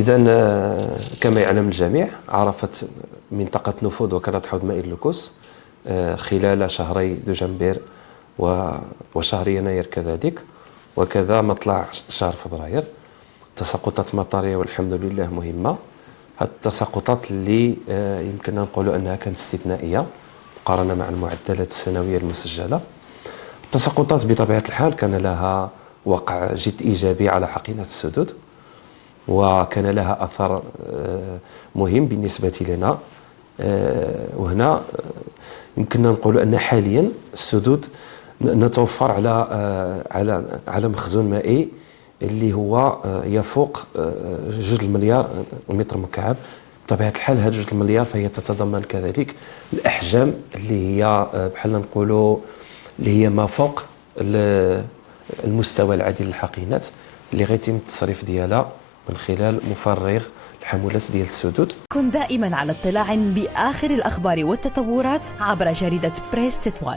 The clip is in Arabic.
إذا كما يعلم الجميع، عرفت منطقة نفوذ وكالة حوض ماء اللوكوس خلال شهري دجنبر وشهر يناير كذلك، وكذا مطلع شهر فبراير. تساقطات مطرية والحمد لله مهمة. هذه التساقطات اللي يمكننا نقولوا أنها كانت استثنائية مقارنة مع المعدلات السنوية المسجلة. التساقطات بطبيعة الحال كان لها وقع جد إيجابي على حقيبة السدود، وكان لها أثر مهم بالنسبة لنا. وهنا يمكننا نقول أن حاليا السدود نتوفر على مخزون مائي اللي هو يفوق 2 مليار متر مكعب. بطبيعة الحال هذا 2 مليار فهي تتضمن كذلك الأحجام اللي هي بحال نقولوا اللي هي ما فوق المستوى العادي للحقينات، اللي غيتم التصريف ديالها من خلال مفرغ الحمولات ديال السدود. كن دائما على اطلاع بآخر الأخبار والتطورات عبر جريدة بريس تطوان.